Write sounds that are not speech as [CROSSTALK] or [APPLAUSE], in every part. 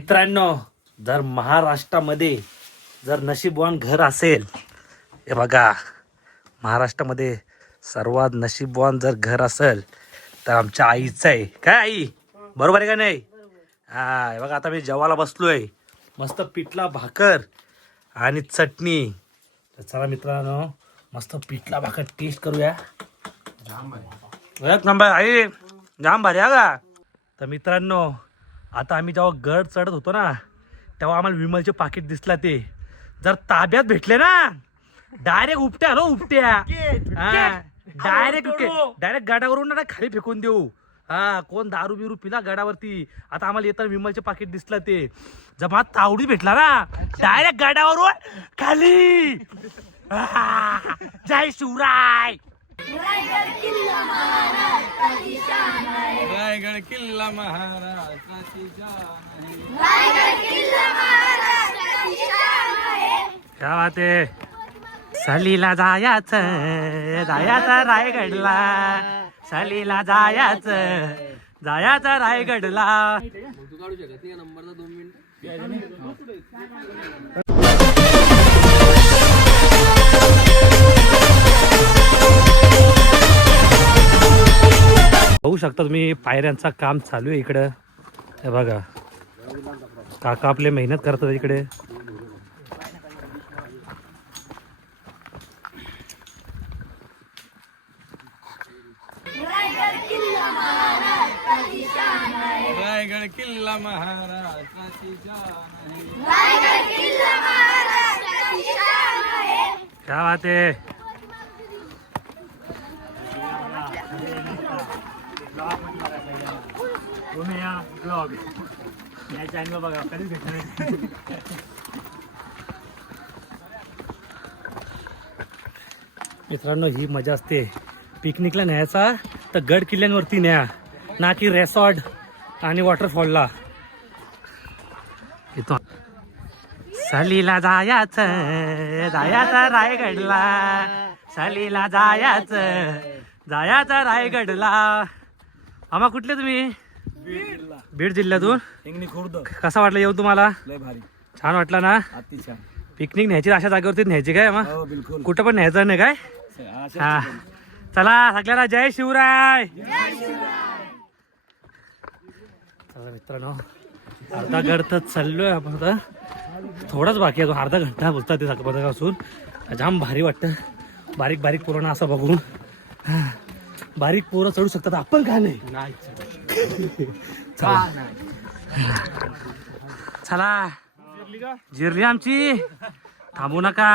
मित्रांनो जर महाराष्ट्रामध्ये जर नशीबवान घर असेल हे बघा महाराष्ट्रामध्ये सर्वात नशीबवान जर घर असेल तर आमच्या आईचं आहे. काय आई? बरोबर आहे का नाही? हा हे बघा आता मी जेवायला बसलोय. मस्त पिठला भाकर आणि चटणी. तर चला मित्रांनो मस्त पिठला भाकर टेस्ट करूया. एक नंबर आई. जाम भारी हा का? तर मित्रांनो आता आम्ही जेव्हा गड चढत होतो ना तेव्हा आम्हाला विमलचे पाकिट दिसला ते. जर ताब्यात भेटले ना डायरेक्ट उपट्या नो उपट्या. डायरेक्ट डायरेक्ट गाडावरून ना खाली फेकून देऊ. हा कोण दारू बिरू पिला गडावरती. आता आम्हाला येताना विमलचे पाकिट दिसलं ते. जमा तावडी भेटला ना डायरेक्ट गाडावरून खाली. जय शिवराय. रायगड किल्ला महाराष्ट्राची. क्या बात आहे. सलीला जायाचं जायाचं रायगडला. सलीला जायाचं जायाचं रायगडला. बघू शकता तुम्ही पायऱ्यांचा काम चालू आहे इकडं. हे बघा. काका आपले मेहनत करतात इकडे. रायगड किल्ला मित्रांनो ही मजा असते. पिकनिकला न्यायचा तर गड किल्ल्यांवरती न्या. ना की रेसॉर्ट आणि वॉटरफॉलला येतो सलीला जायाच जायाचं रायगडला. सलीला जायाच जायाचा रायगडला. आम्हा कुठले तुम्ही? बीड जिल्ह्यातून? हिंगणी खुर्द. कसा वाटला येऊन तुम्हाला? लय भारी. छान वाटला ना? अति छान. पिकनिक न्यायची अशा जागेवरती न्यायची काय आम्हा हो बिलकुल. कुठं पण न्यायचं नाही काय? हा. चला सगळ्यांना जय शिवराय. चला मित्रांनो अर्धा तर चाललोय आपण आता. थोडाच बाकी आहे तो अर्धा घंटा बोलतात ते सकाळपासून. जाम भारी वाटतं. बारीक बारीक पोरांना असं बघून. हा. बारीक पोरं चढू शकतात. आपण का नाही? [LAUGHS] चला. चला. जिरली आमची. थांबू नका.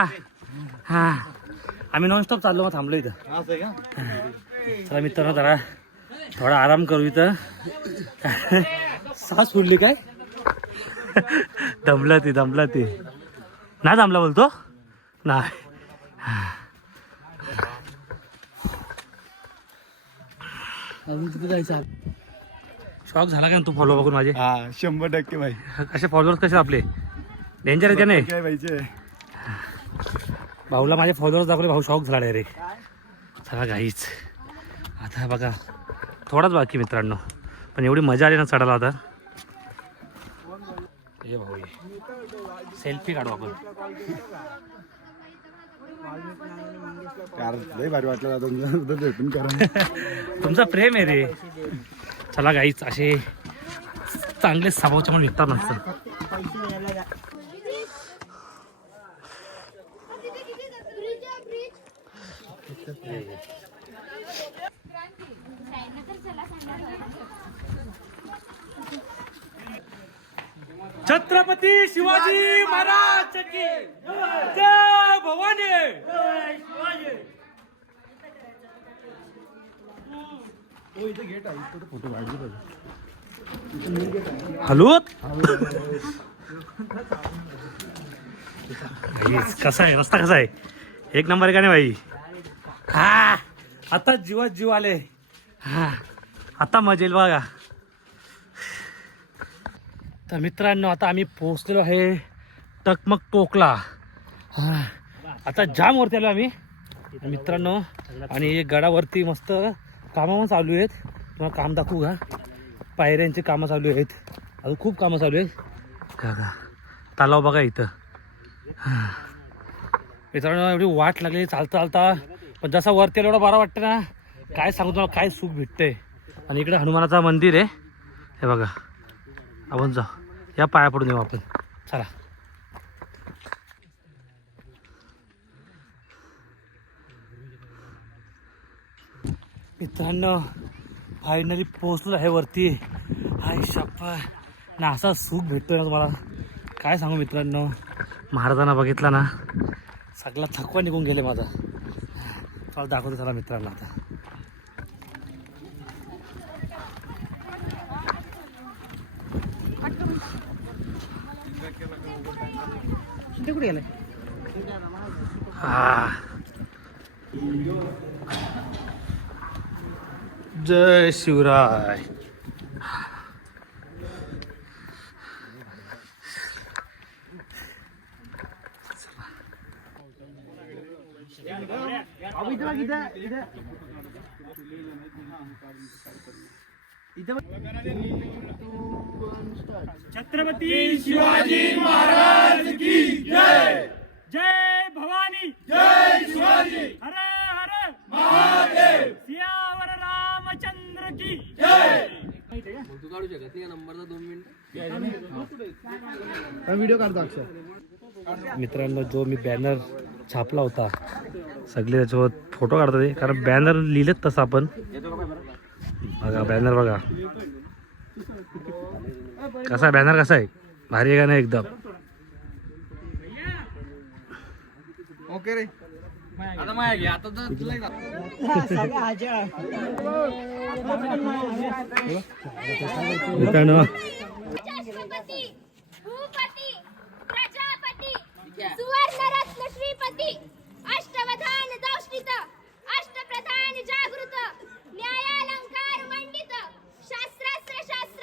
हा. आम्ही नॉनस्टॉप चाललो मग थांबलो इथं. चला मित्रांनो जरा थोडा आराम करू इथं. सास फुडली काय? [LAUGHS] दमलं ती दमलं ती. नाही दमला बोलतो? नाही. अजून तिथे जायचं शॉक झाला का तू फॉलो बघून माझे? हा शंभर टक्के भाई. कसे फॉलोअर्स कसे आपले? डेंजर आहे का नाही? काय पाहिजे भाऊला माझे फॉलोअर्स दाखवले भाऊ शॉक झाला रे चला काहीच आता बघा थोडाच बाकी मित्रांनो. पण एवढी मजा आली ना चढायला आता. ये भाऊ सेल्फी काढू आपण. लय भारी वाटलं तुमचं. भेटून करा. [LAUGHS] तुमचा प्रेम आहे रे. चला गाईच असे चांगले स्वभावचे म्हणून विकतात नसतं छत्रपती शिवाजी महाराज की जय भवानी हॅलो कसा आहे? रस्ता कसा आहे? एक नंबर आहे का नाही भाई? हा आता जीवात जीव आले. हा आता मजेल येईल बघा. तर मित्रांनो आता आम्ही पोहोचलेलो आहे टकमक टोकला. हा आता जाम वरती आलो आम्ही. मित्रांनो आणि गडावरती मस्त कामं पण चालू आहेत. तुम्हाला काम दाखवू का? पायऱ्यांची कामं चालू आहेत. अजून खूप कामं चालू आहेत. का तलाव बघा इथं. मित्रांनो एवढी वाट लागली चालता चालता. पण जसा वरती आला एवढा बरा वाटतं ना. काय सांगू तुम्हाला काय सुख भेटतंय. आणि इकडे हनुमानाचं मंदिर आहे. हे बघा आपण जाऊ. या पाया पडून येऊ आपण. चला. मित्रांनो फायनली पोहोचलो आहे वरती. हाय शप्पा ना असा सुख भेटतोय ना तुम्हाला काय सांगू मित्रांनो महाराजांना बघितला ना सगळा थकवा निघून गेले माझा. चला दाखवतो चला मित्रांना आता. कुठे गेले जय शिवराय. छत्रपती शिवाजी महाराज की जय जय भवानी जय शिवाजी हर हर महादेव सियावर रामचंद्र की जय व्हिडिओ काढतो अक्षर मित्रांनो जो मी बॅनर छापला होता सगळे त्याच्यावर फोटो काढतात ते. कारण बॅनर लिहिलेत तसं आपण. बघा बॅनर बघा. कसा बॅनर कसा आहे? भारी आहे का नाही एकदम? ओके रे. मित्रांनो. भूपती प्रजापती सुवर्णरत्न श्रीपती अष्टवधान दौष्टित अष्टप्रधान जागृत न्यायालंकार मंडित शास्त्रास्त्र शास्त्र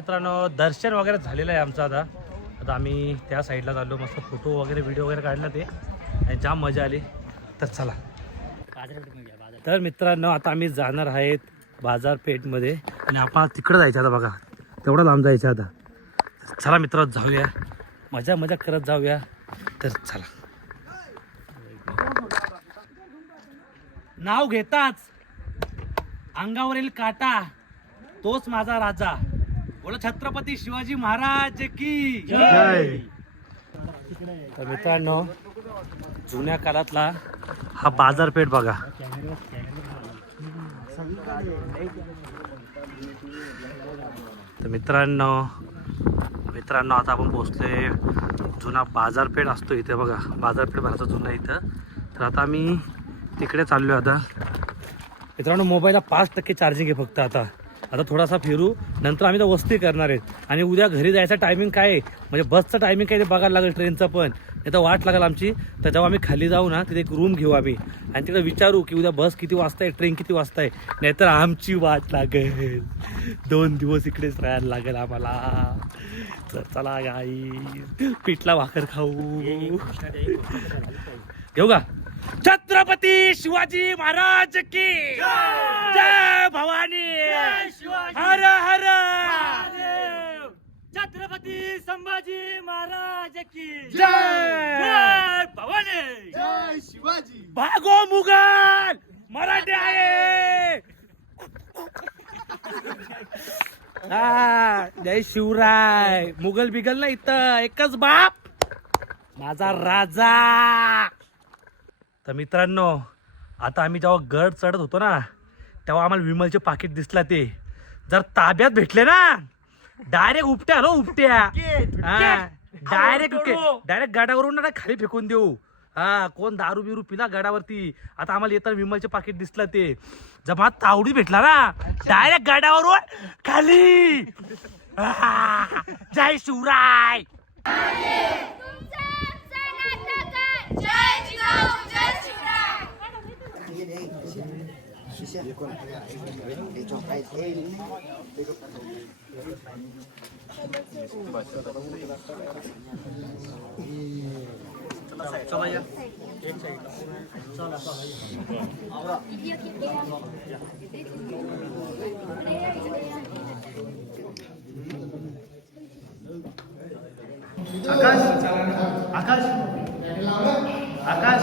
मित्रांनो दर्शन वगैरे झालेलं आहे आमचं आता. आता आम्ही त्या साईडला चाललो मस्त फोटो वगैरे व्हिडिओ वगैरे काढला ते. आणि जाम मजा आली. तर चला. तर मित्रांनो आता आम्ही जाणार आहेत बाजारपेठमध्ये. आणि आपण तिकडं जायचं आता बघा. तेवढं लांब जायचं आता. चला मित्र जाऊया. मजा मजा करत जाऊया. तर चला. नाव घेताच. अंगावरील काटा. तोच माझा राजा. बोला छत्रपती शिवाजी महाराज की. जय. तर मित्रांनो जुन्या काळातला हा बाजारपेठ बघा. तर मित्रांनो मित्रांनो आता आपण पोहोचलोय जुना बाजारपेठ असतो इथे बघा. बाजारपेठ भरायचा जुना इथं. तर आता आम्ही तिकडे चाललोय आता. मित्रांनो मोबाईलला पाच टक्के चार्जिंग आहे फक्त आता. आता थोडासा फिरू नंतर आम्ही तर वस्ती करणार आहेत. आणि उद्या घरी जायचं टायमिंग काय आहे? म्हणजे बसचं टायमिंग काय ते बघायला लागेल ट्रेनचं पण. नाही तर वाट लागेल आमची. तर जेव्हा आम्ही खाली जाऊ ना तिथे एक रूम घेऊ आम्ही. आणि तिकडे विचारू की उद्या बस किती वाजता आहे ट्रेन किती वाजता आहे नाहीतर आमची वाट लागेल. दोन दिवस इकडेच राहायला लागेल आम्हाला. तर चला गाई पिठला भाकर खाऊ. घेऊ का? छत्रपती शिवाजी महाराज की जय भवानी! छत्रपती संभाजी महाराज की जय! भवानी! जय शिवाजी! भागो मुघल! मराठी आहे! हा, जय शिवराय! मुघल बिगल ना इथं. एकच बाप माझा राजा. तर मित्रांनो आता आम्ही जेव्हा गड चढत होतो ना तेव्हा आम्हाला विमलचे पाकिट दिसला ते. जर ताब्यात भेटले ना डायरेक्ट उपट्या रो उपट्या. डायरेक्ट डायरेक्ट गाडावरून ना खाली फेकून देऊ. हा कोण दारू बिरू पिला गाडावरती. आता आम्हाला येताना विमलचे पाकिट दिसलं ते. जमा तावडी भेटला ना. डायरेक्ट गाडावरून खाली. जय शिवराय. तुमचा आमचा नाटक जय जिजाऊ जय शिवराय आकाश आकाश आकाश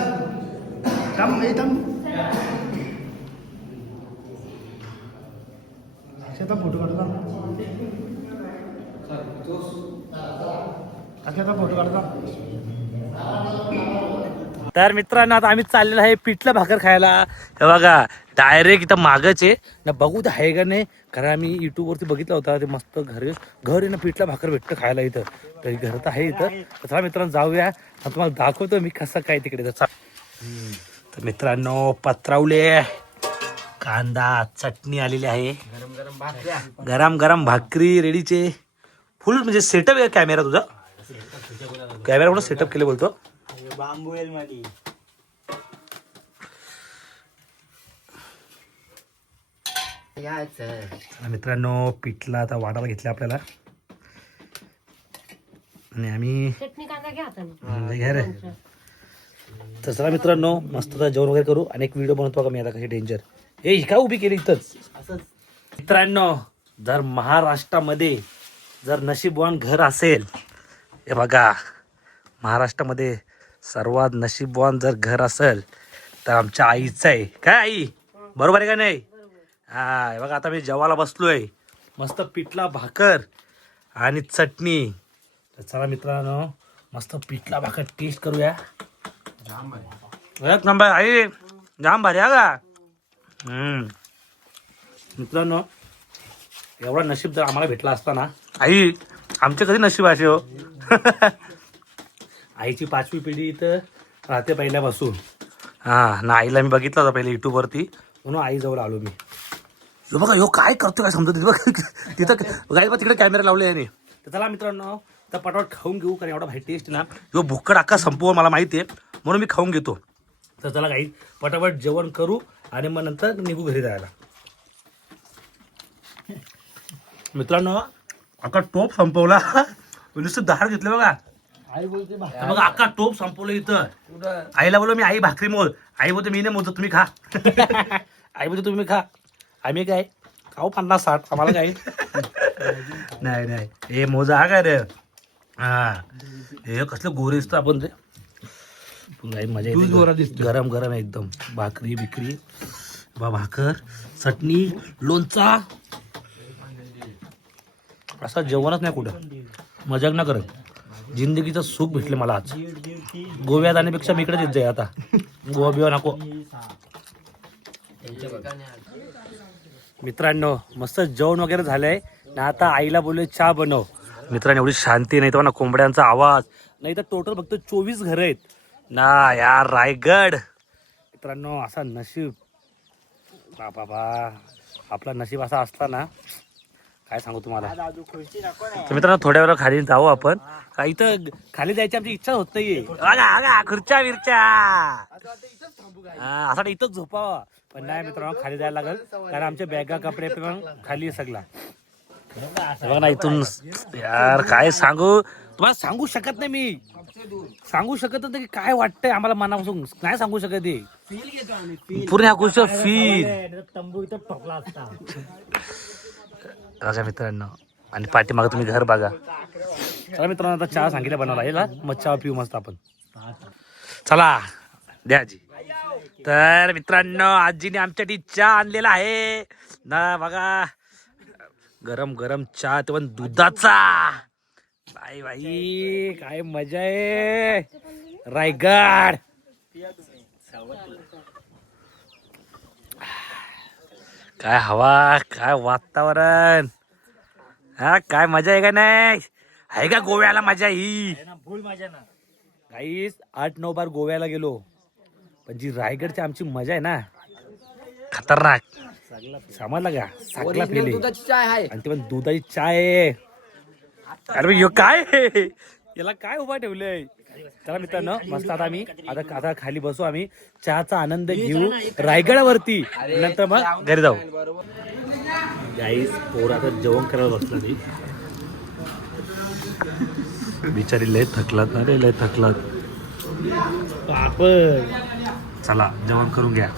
थांब ए थांब फोटो काढता. आता फोटो काढता. तर मित्रांनो आता आम्ही चाललेलो आहे पिठलं भाकर खायला. हे बघा डायरेक्ट इथं मागच आहे. ना बघू तर आहे का नाही कारण आम्ही युट्यूबवरती बघितलं होता ते मस्त घर घर आहे ना पिठलं भाकर भेटतं खायला इथं. तर घर तर आहे इथं. चला मित्रांनो जाऊया. तुम्हाला दाखवतो मी कसं काय तिकडे. तर मित्रांनो पत्रावले कांदा चटणी आलेली आहे. गरम गरम भाकरी रेडीचे. फुल म्हणजे सेटअप आहे कॅमेरा तुझा? कॅमेरा कुठं सेटअप केले बोलतो. तर मित्रांनो पिठला आता वाटायला घेतलं आपल्याला. आणि आम्ही चटणी कांदा घ्या रे. तर चला मित्रांनो मस्त जेवण वगैरे करू. आणि एक व्हिडिओ बनवतो का मी आता कशी डेंजर हे ही काय उभी केली इथंच? मित्रांनो जर महाराष्ट्रामध्ये जर नशीबवान घर असेल हे बघा महाराष्ट्रामध्ये सर्वात नशीबवान जर घर असेल तर आमच्या आईचं आहे. काय आई? बरोबर आहे का नाही? हा हे बघा आता मी जेवायला बसलोय. मस्त पिठला भाकर आणि चटणी. तर चला मित्रांनो मस्त पिठला भाकर टेस्ट करूया. एक नंबर आई. जाम भारी हा का? मित्रांनो एवढा नशीब जर आम्हाला भेटला असता ना आई आमचे कधी नशीब असे हो? [LAUGHS] आईची पाचवी पिढी इथं राहते पहिल्यापासून. हा ना आईला मी बघितलं होतं पहिले युट्यूबवरती म्हणून आईजवळ आलो मी. बघा ह्यो काय करतो काय समजत बघ [LAUGHS] तिथं गाई तिकडे कॅमेरा लावले याने. तर चला मित्रांनो तर पटापट खाऊन घेऊ कारण एवढा भाई टेस्ट ना. ह्यो भुक्कड अख्खा संपवून मला माहिती आहे म्हणून मी खाऊन घेतो. तर चला काही पटापट जेवण करू आणि मग नंतर निघू घरी जायला. मित्रांनो अख्खा टोप संपवला. [LAUGHS] नुसतं दहार घेतलं बघा. हे बघा अख्खा टोप संपवलं इथं. आईला बोललो मी आई भाकरी मोज आई बोलते मी नाही मोजत तुम्ही खा. [LAUGHS] आई बोलते तुम्ही खा. आम्ही काय खाऊ पन्नास साठ आम्हाला काय [LAUGHS] नाही नाही. हे मोजा हा काय रे? हा. हे कसलं गोरे दिसतं आपण ते. मजा येते. गरम गरम एकदम. भाकरी बिकरी. बा भाकर चटणी लोणचा. असं जेवणच नाही कुठं. मजाक ना करत. जिंदगीचं सुख भेटले मला आज. गोव्यात आणण्यापेक्षा मी इकडेच येत जाई आता. गोवा बिवा नको. मित्रांनो मस्त जेवण वगैरे झालंय. ना आता आईला बोलले चहा बनव. मित्रांनो एवढी शांती नाही तर ना कोंबड्यांचा आवाज. नाही तर टोटल फक्त चोवीस घर आहेत. ना यार रायगड. मित्रांनो असा नशीब. बाबा बा आपला नशीब असा असला ना. काय सांगू तुम्हाला? तर मित्रांनो थोड्या वेळा खाली जाऊ आपण. का इथं खाली जायची आमची इच्छा होत नाहीये. खुर्च्या विरच्या हा, असं इथंच झोपावा. पण नाही मित्रांनो खाली जायला लागल. कारण आमच्या बॅगा कपडे पण खाली सगळा. बघ ना इथून यार काय सांगू? तुम्हाला सांगू शकत नाही मी. सांगू शकत नाही की काय वाटतंय आम्हाला मनापासून? नाही सांगू शकत हे. पूर्ण ह्या गोष्ट फील तंबू इथं ठोकला असता. बघा मित्रांनो आणि पाठीमागं तुम्ही घर बघा. चला मित्रांनो आता चहा सांगितलं बनवला याला मग चहा पिऊ मस्त आपण. चला द्या आजी. तर मित्रांनो आजीने आमच्यासाठी चहा आणलेला आहे. ना बघा. गरम गरम चहा ते पण दुधाचा. बाई. बाई काय मजा आहे. रायगड काय हवा काय वातावरण. हा काय मजा आहे का नाही? आहे का गोव्याला मजा ही? भूल माझ्या ना. काहीच आठ नऊ बार गोव्याला गेलो. पण जी रायगडची आमची मजा आहे ना खतरनाक. समजला का साकला पेले दुधाची चाय आहे. आणि ते पण दुधाची चाय आहे. अरे ह्यो काय? याला काय उभा ठेवलंय? चला मित्रांनो मस्त आता आम्ही आता आता खाली बसू आम्ही. चहाचा आनंद घेऊ रायगडावरती. नंतर मग घरी जाऊ. गाईस पोर आता जेवण करायला बसला ती. बिचारी लय थकलात अरे लय थकलात. चला जेवण करून घ्या.